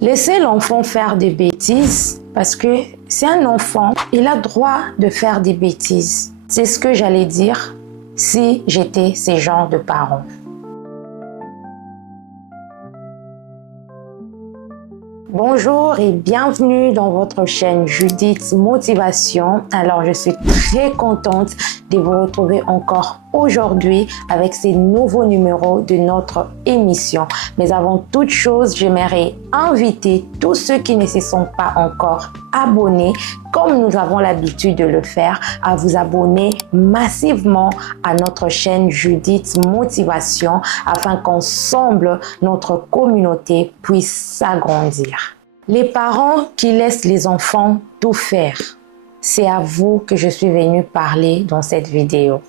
Laissez l'enfant faire des bêtises parce que c'est un enfant, il a droit de faire des bêtises. C'est ce que j'allais dire si j'étais ce genre de parent. Bonjour et bienvenue dans votre chaîne Judith Motivation. Alors, je suis très contente de vous retrouver encore aujourd'hui avec ces nouveaux numéros de notre émission. Mais avant toute chose, j'aimerais inviter tous ceux qui ne se sont pas encore abonnés, comme nous avons l'habitude de le faire, à vous abonner massivement à notre chaîne Judith Motivation afin qu'ensemble, notre communauté puisse s'agrandir. Les parents qui laissent les enfants tout faire, c'est à vous que je suis venue parler dans cette vidéo.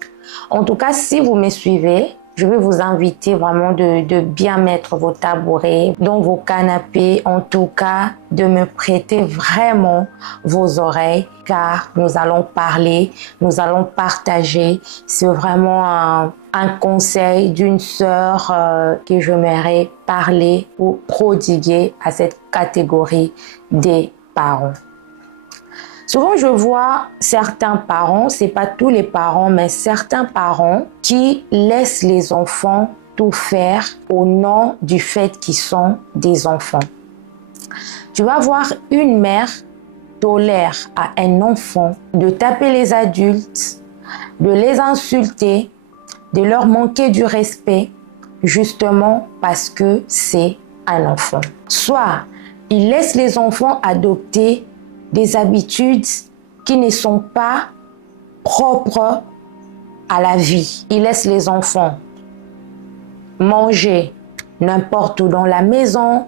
En tout cas, si vous me suivez, je vais vous inviter vraiment de bien mettre vos tabourets dans vos canapés, en tout cas de me prêter vraiment vos oreilles car nous allons parler, nous allons partager. C'est vraiment un conseil d'une sœur que j'aimerais parler ou prodiguer à cette catégorie des parents. Souvent, je vois certains parents, c'est pas tous les parents, mais certains parents qui laissent les enfants tout faire au nom du fait qu'ils sont des enfants. Tu vas voir une mère tolère à un enfant de taper les adultes, de les insulter, de leur manquer du respect, justement parce que c'est un enfant. Soit il laisse les enfants adopter des habitudes qui ne sont pas propres à la vie. Il laisse les enfants manger n'importe où dans la maison.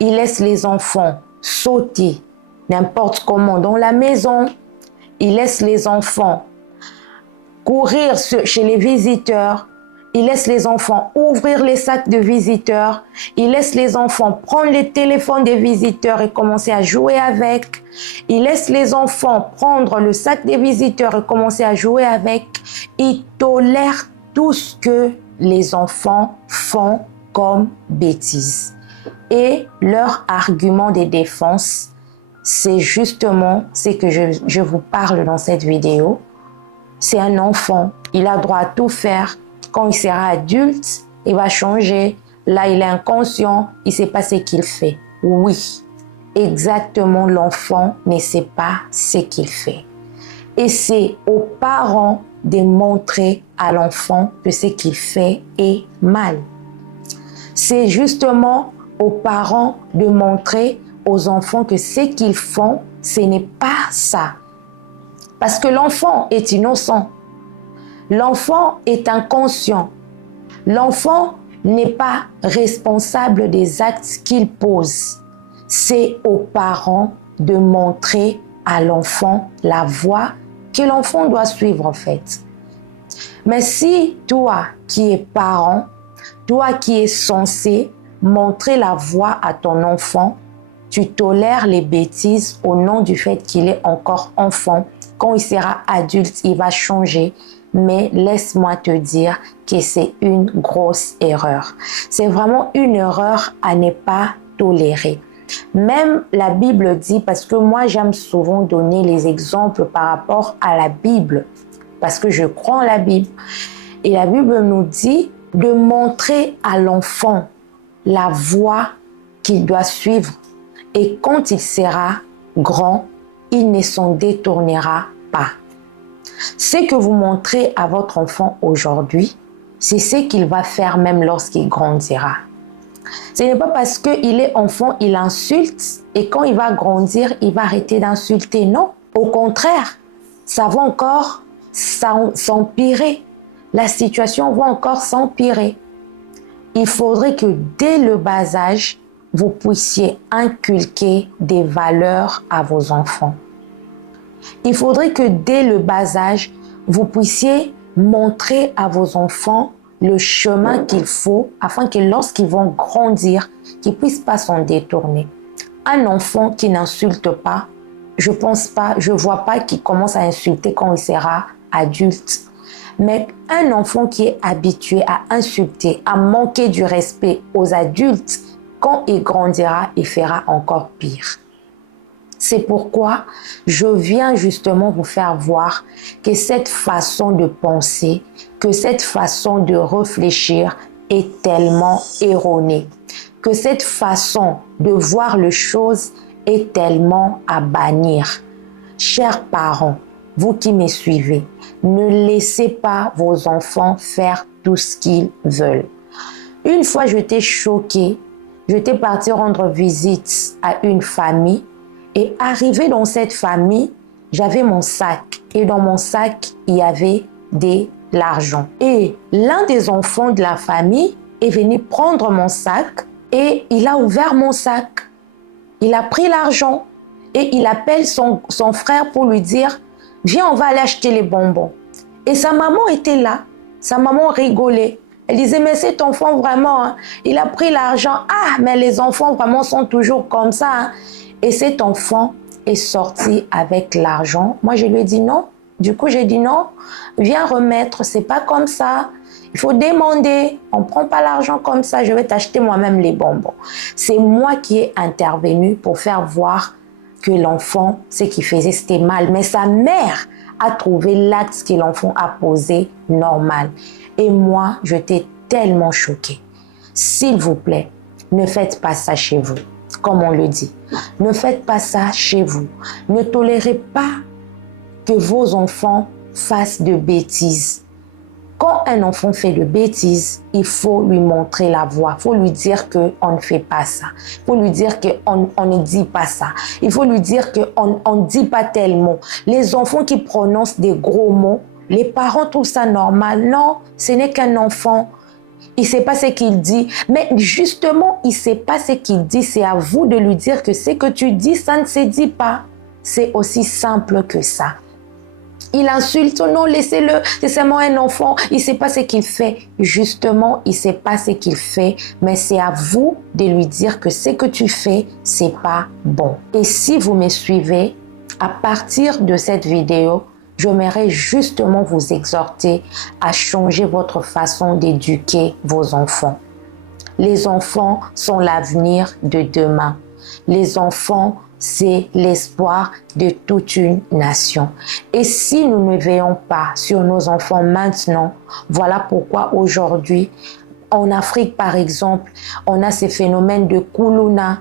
Il laisse les enfants sauter n'importe comment dans la maison. Il laisse les enfants courir chez les visiteurs. Il laisse les enfants ouvrir les sacs de visiteurs. Il laisse les enfants prendre les téléphones des visiteurs et commencer à jouer avec. Il laisse les enfants prendre le sac des visiteurs et commencer à jouer avec. Il tolère tout ce que les enfants font comme bêtises. Et leur argument de défense, c'est justement ce que je vous parle dans cette vidéo. C'est un enfant, il a droit à tout faire. Quand il sera adulte, il va changer. Là, il est inconscient, il ne sait pas ce qu'il fait. Oui, exactement, l'enfant ne sait pas ce qu'il fait. Et c'est aux parents de montrer à l'enfant que ce qu'il fait est mal. C'est justement aux parents de montrer aux enfants que ce qu'ils font, ce n'est pas ça. Parce que l'enfant est innocent. L'enfant est inconscient. L'enfant n'est pas responsable des actes qu'il pose. C'est aux parents de montrer à l'enfant la voie que l'enfant doit suivre en fait. Mais si toi qui es parent, toi qui es censé montrer la voie à ton enfant, tu tolères les bêtises au nom du fait qu'il est encore enfant. Quand il sera adulte, il va changer. Mais laisse-moi te dire que c'est une grosse erreur. C'est vraiment une erreur à ne pas tolérer. Même la Bible dit, parce que moi j'aime souvent donner les exemples par rapport à la Bible, parce que je crois en la Bible. Et la Bible nous dit de montrer à l'enfant la voie qu'il doit suivre. Et quand il sera grand, il ne s'en détournera pas. Ce que vous montrez à votre enfant aujourd'hui, c'est ce qu'il va faire même lorsqu'il grandira. Ce n'est pas parce qu'il est enfant, il insulte et quand il va grandir, il va arrêter d'insulter. Non, au contraire, ça va encore s'empirer. La situation va encore s'empirer. Il faudrait que dès le bas âge, vous puissiez inculquer des valeurs à vos enfants. Il faudrait que dès le bas âge, vous puissiez montrer à vos enfants le chemin qu'il faut afin que lorsqu'ils vont grandir, qu'ils ne puissent pas s'en détourner. Un enfant qui n'insulte pas, je ne vois pas qu'il commence à insulter quand il sera adulte. Mais un enfant qui est habitué à insulter, à manquer du respect aux adultes, quand il grandira, il fera encore pire. C'est pourquoi je viens justement vous faire voir que cette façon de penser, que cette façon de réfléchir est tellement erronée, que cette façon de voir les choses est tellement à bannir. Chers parents, vous qui me suivez, ne laissez pas vos enfants faire tout ce qu'ils veulent. Une fois, j'étais choquée, j'étais partie rendre visite à une famille et arrivée dans cette famille, j'avais mon sac et dans mon sac, il y avait de l'argent. Et l'un des enfants de la famille est venu prendre mon sac et il a ouvert mon sac. Il a pris l'argent et il appelle son frère pour lui dire « Viens, on va aller acheter les bonbons ». Et sa maman était là, sa maman rigolait. Elle disait « Mais cet enfant vraiment, hein, il a pris l'argent. Ah, mais les enfants vraiment sont toujours comme ça. Hein. » Et cet enfant est sorti avec l'argent. Moi, je lui ai dit non. Du coup, j'ai dit non, viens remettre, c'est pas comme ça. Il faut demander, on ne prend pas l'argent comme ça, je vais t'acheter moi-même les bonbons. C'est moi qui ai intervenu pour faire voir que l'enfant, ce qu'il faisait, c'était mal. Mais sa mère a trouvé l'acte que l'enfant a posé normal. Et moi, j'étais tellement choquée. S'il vous plaît, ne faites pas ça chez vous, comme on le dit. Ne faites pas ça chez vous. Ne tolérez pas que vos enfants fassent de bêtises. Quand un enfant fait de bêtises, il faut lui montrer la voie. Il faut lui dire qu'on ne fait pas ça. Il faut lui dire qu'on ne dit pas ça. Il faut lui dire qu'on ne dit pas tel mot. Les enfants qui prononcent des gros mots, les parents trouvent ça normal. Non, ce n'est qu'un enfant. Il ne sait pas ce qu'il dit. Mais justement, il ne sait pas ce qu'il dit. C'est à vous de lui dire que ce que tu dis, ça ne se dit pas. C'est aussi simple que ça. Il insulte, non, laissez-le, c'est seulement un enfant, il ne sait pas ce qu'il fait. Justement, il ne sait pas ce qu'il fait, mais c'est à vous de lui dire que ce que tu fais, ce n'est pas bon. Et si vous me suivez, à partir de cette vidéo, j'aimerais justement vous exhorter à changer votre façon d'éduquer vos enfants. Les enfants sont l'avenir de demain. Les enfants, c'est l'espoir de toute une nation. Et si nous ne veillons pas sur nos enfants maintenant, voilà pourquoi aujourd'hui, en Afrique par exemple, on a ces phénomènes de Kuluna,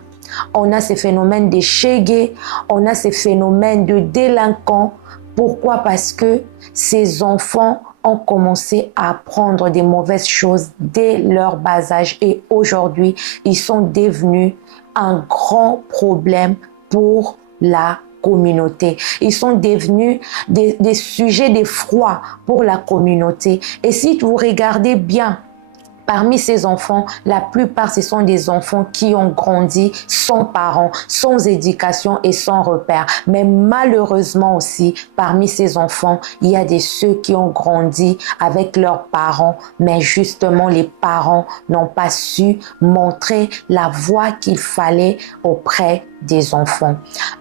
on a ces phénomènes de Shege, on a ces phénomènes de délinquants. Pourquoi? Parce que ces enfants ont commencé à apprendre des mauvaises choses dès leur bas âge et aujourd'hui, ils sont devenus un grand problème pour la communauté. Ils sont devenus des sujets d'effroi pour la communauté. Et si vous regardez bien, parmi ces enfants, la plupart, ce sont des enfants qui ont grandi sans parents, sans éducation et sans repères. Mais malheureusement aussi, parmi ces enfants, il y a ceux qui ont grandi avec leurs parents, mais justement, les parents n'ont pas su montrer la voie qu'il fallait auprès des enfants.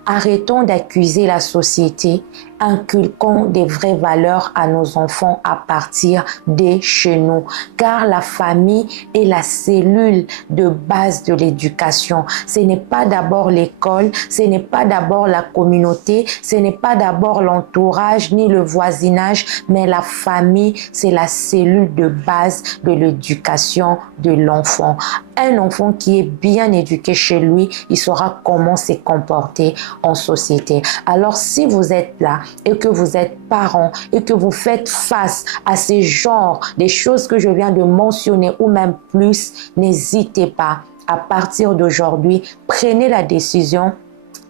Arrêtons d'accuser la société, inculquons des vraies valeurs à nos enfants à partir de chez nous, car la famille est la cellule de base de l'éducation. Ce n'est pas d'abord l'école, ce n'est pas d'abord la communauté, ce n'est pas d'abord l'entourage ni le voisinage, mais la famille, c'est la cellule de base de l'éducation de l'enfant. Un enfant qui est bien éduqué chez lui, il saura comment se comporter en société. Alors, si vous êtes là et que vous êtes parent et que vous faites face à ces genres des choses que je viens de mentionner ou même plus, n'hésitez pas. À partir d'aujourd'hui, prenez la décision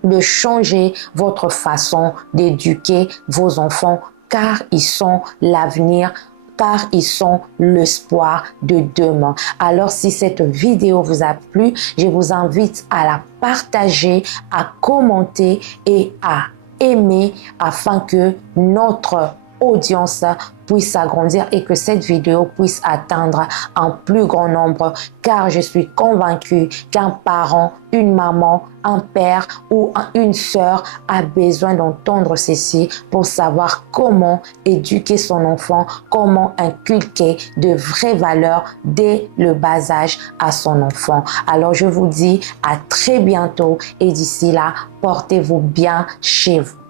de changer votre façon d'éduquer vos enfants car ils sont l'avenir, car ils sont l'espoir de demain. Alors, si cette vidéo vous a plu, je vous invite à la partager, à commenter et à aimer afin que notre audience puisse s'agrandir et que cette vidéo puisse atteindre un plus grand nombre, car je suis convaincue qu'un parent, une maman, un père ou une sœur a besoin d'entendre ceci pour savoir comment éduquer son enfant, comment inculquer de vraies valeurs dès le bas âge à son enfant. Alors je vous dis à très bientôt et d'ici là, portez-vous bien chez vous.